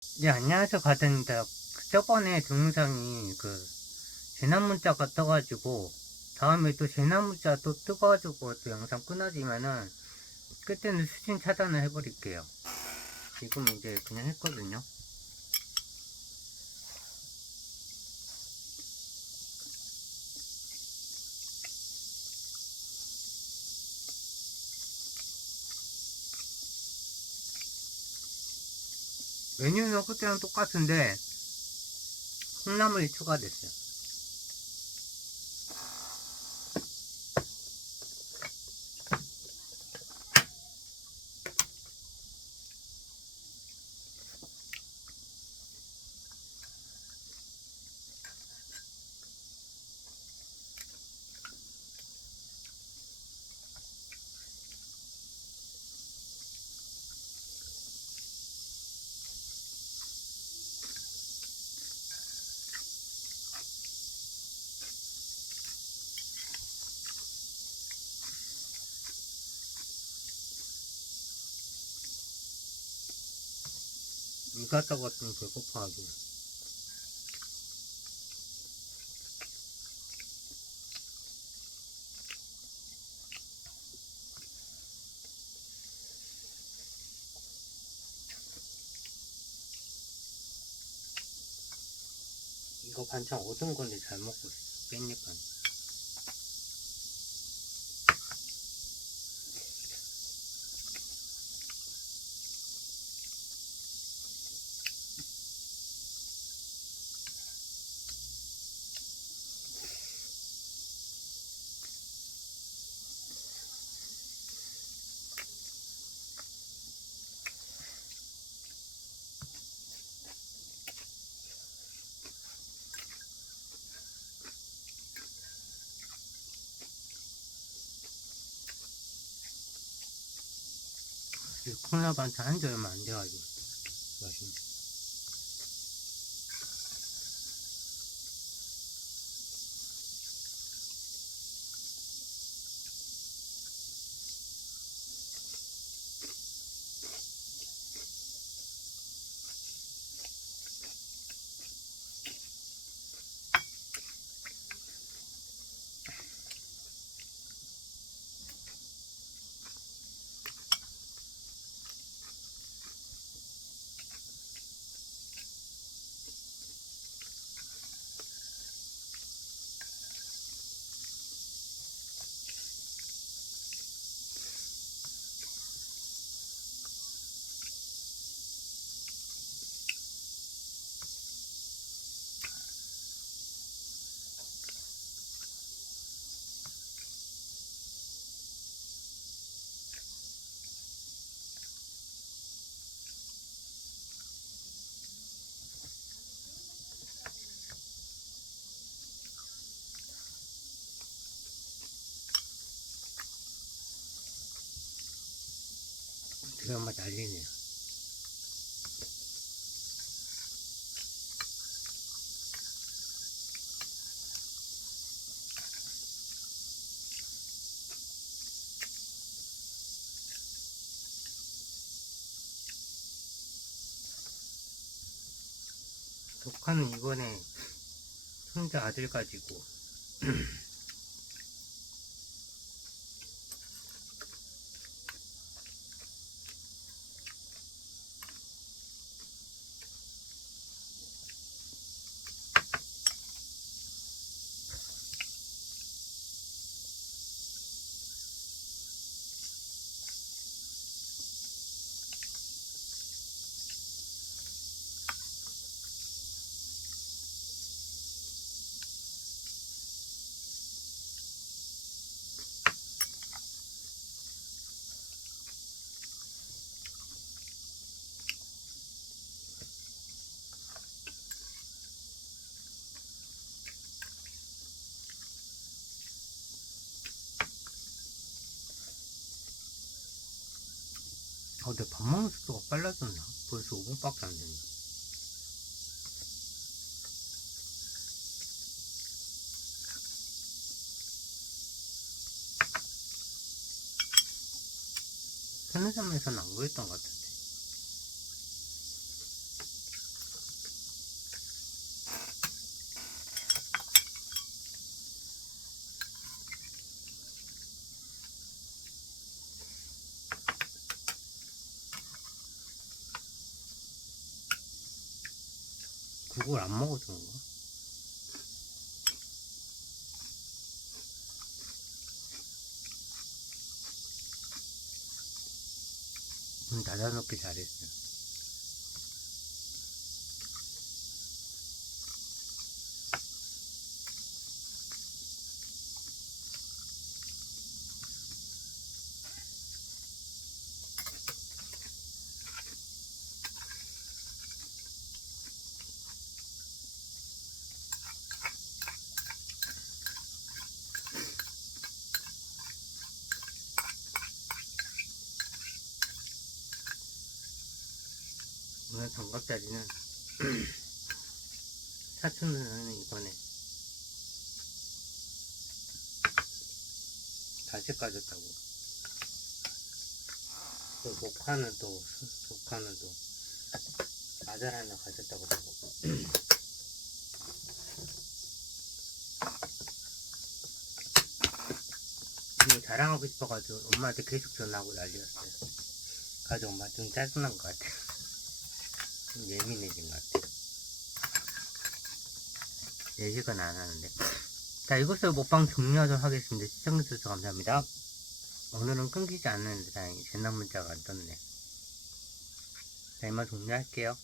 네, 안녕하세요, 가든입니다. 저번에 동영상이 재난 문자가 떠가지고, 다음에 또 재난 문자 또 뜨가지고 또 영상 끊어지면은, 그때는 수신 차단을 해버릴게요. 지금 이제 그냥 했거든요. 메뉴는 그때랑 똑같은데, 콩나물이 추가됐어요. 이 갖다가 좀 배고파가지고. 이거 반찬 얻은 건데 잘 먹고 있어. 깻잎 반찬. 이 콩나물 반찬 한지 얼마 안 돼가지고. 맛있네. 드라마 난리네요. 독하는 이번에 손자 아들 가지고 내 밥 먹는 속도가 빨라졌나? 벌써 5분밖에 안 됐네. 편의점에서는 안 그랬던 것 같은데. 이걸 안 먹어도 그런가? 닫아놓기 잘했어요. 오늘 장갑다리는 사촌은 이번에 다시 까졌다고. 또 목화는 또 아들 하나 가졌다고 그러고. 자랑하고 싶어가지고 엄마한테 계속 전화하고 난리였어요. 가지고 엄마 좀 짜증난 것 같아. 좀 예민해진 것 같아. 예식은 안 하는데. 자, 이것으로 먹방 종료하도록 하겠습니다. 시청해주셔서 감사합니다. 오늘은 끊기지 않는데 다행히 재난 문자가 안 떴네. 자, 이만 종료할게요.